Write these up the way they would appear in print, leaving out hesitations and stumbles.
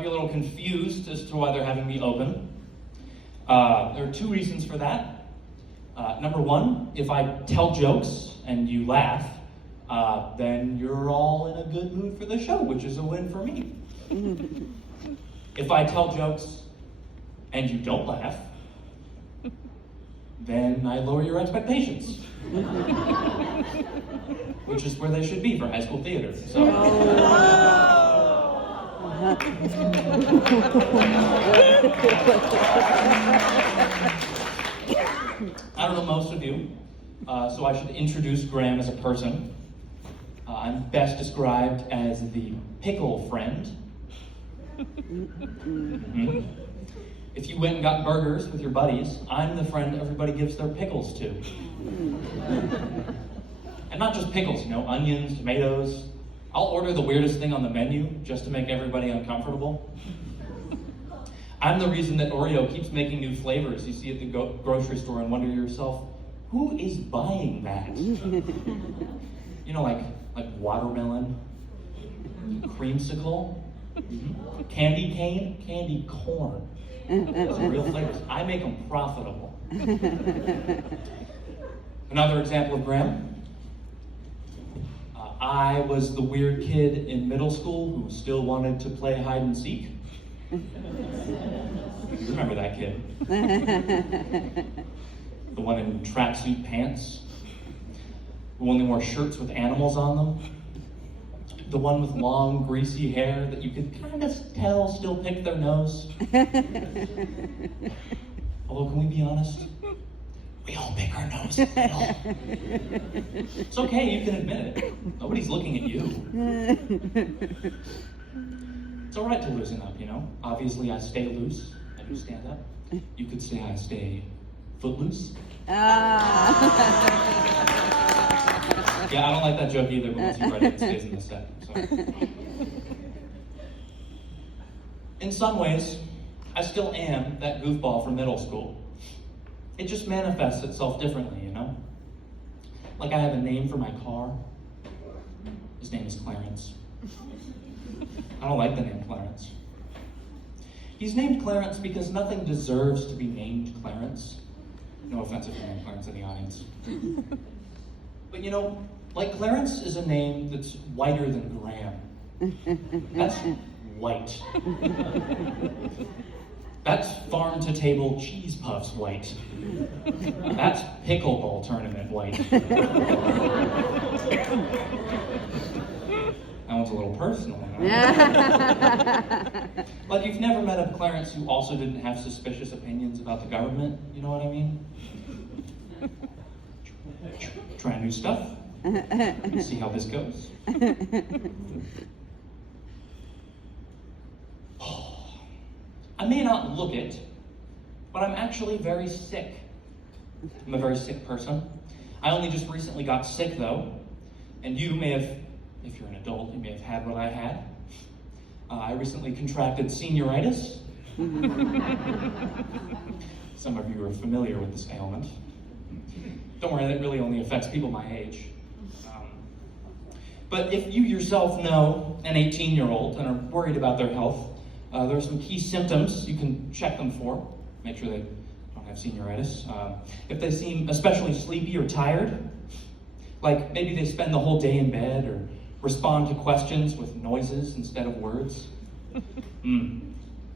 might be a little confused as to why they're having me open. There are two reasons for that. Number one, if I tell jokes and you laugh, then you're all in a good mood for the show, which is a win for me. If I tell jokes and you don't laugh, then I lower your expectations. Which is where they should be for high school theater. So. I don't know most of you, so I should introduce Graham as a person. I'm best described as the pickle friend. Mm-hmm. If you went and got burgers with your buddies, I'm the friend everybody gives their pickles to. And not just pickles, onions, tomatoes. I'll order the weirdest thing on the menu just to make everybody uncomfortable. I'm the reason that Oreo keeps making new flavors you see at the grocery store and wonder to yourself, who is buying that? Like watermelon, creamsicle, candy cane, candy corn. Those are real flavors. I make them profitable. Another example of Graham. I was the weird kid in middle school who still wanted to play hide and seek. You remember that kid. The one in tracksuit pants. The one that wore shirts with animals on them. The one with long, greasy hair that you could kind of tell still picked their nose. Although, can we be honest? We all pick our nose a little. It's okay, you can admit it. Nobody's looking at you. It's all right to loosen up, Obviously, I stay loose. I do stand up. You could say I stay footloose. Yeah, I don't like that joke either, but once you write it, it stays in the set. So. In some ways, I still am that goofball from middle school. It just manifests itself differently, Like I have a name for my car. His name is Clarence. I don't like the name Clarence. He's named Clarence because nothing deserves to be named Clarence. No offense if you're named Clarence in the audience. But like Clarence is a name that's whiter than Graham. That's white. That's farm-to-table cheese puffs white. That's pickleball tournament white. That one's a little personal, Like you've never met a Clarence who also didn't have suspicious opinions about the government, you know what I mean? Try new stuff. See how this goes. I may not look it, but I'm actually very sick. I'm a very sick person. I only just recently got sick though, and you may have, if you're an adult, you may have had what I had. I recently contracted senioritis. Some of you are familiar with this ailment. Don't worry, that really only affects people my age. But if you yourself know an 18-year-old and are worried about their health, there are some key symptoms you can check them for. Make sure they don't have senioritis. If they seem especially sleepy or tired, like maybe they spend the whole day in bed or respond to questions with noises instead of words.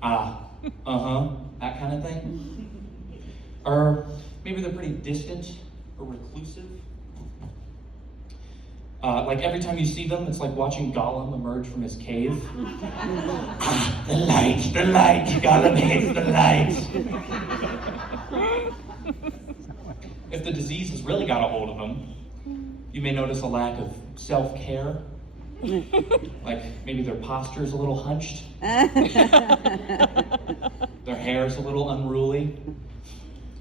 That kind of thing. Or maybe they're pretty distant or reclusive. Like every time you see them, it's like watching Gollum emerge from his cave. The light, Gollum hates the light. If the disease has really got a hold of them, you may notice a lack of self-care. Like maybe their posture's a little hunched. Their hair's a little unruly.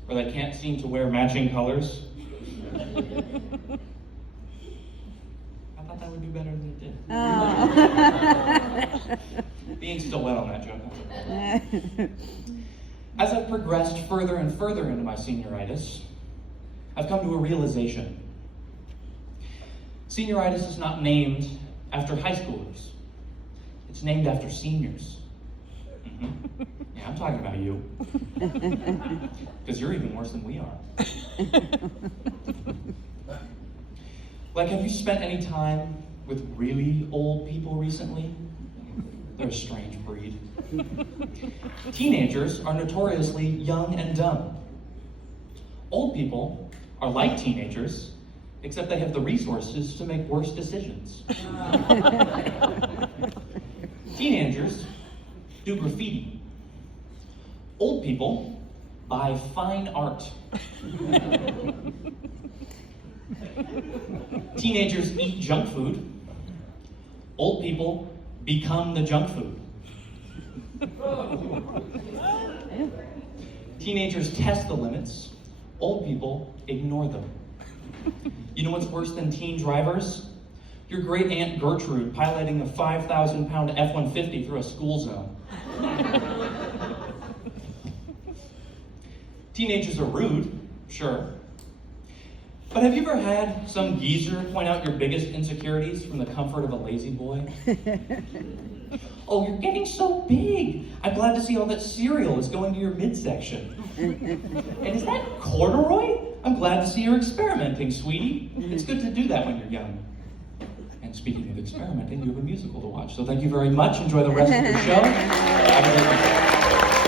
Or they can't seem to wear matching colors. I thought that would do better than it did. Being still wet on that joke. As I've progressed further and further into my senioritis, I've come to a realization. Senioritis is not named after high schoolers. It's named after seniors. Mm-hmm. Yeah, I'm talking about you. Because you're even worse than we are. Like, have you spent any time with really old people recently? They're a strange breed. Teenagers are notoriously young and dumb. Old people are like teenagers, except they have the resources to make worse decisions. Teenagers do graffiti. Old people buy fine art. Teenagers eat junk food. Old people become the junk food. Teenagers test the limits. Old people ignore them. You know what's worse than teen drivers? Your great Aunt Gertrude piloting a 5,000-pound F-150 through a school zone. Teenagers are rude, sure. But have you ever had some geezer point out your biggest insecurities from the comfort of a lazy boy? Oh, you're getting so big. I'm glad to see all that cereal is going to your midsection. And is that corduroy? I'm glad to see you're experimenting, sweetie. It's good to do that when you're young. And speaking of experimenting, you have a musical to watch. So thank you very much. Enjoy the rest of your show. Have a good night.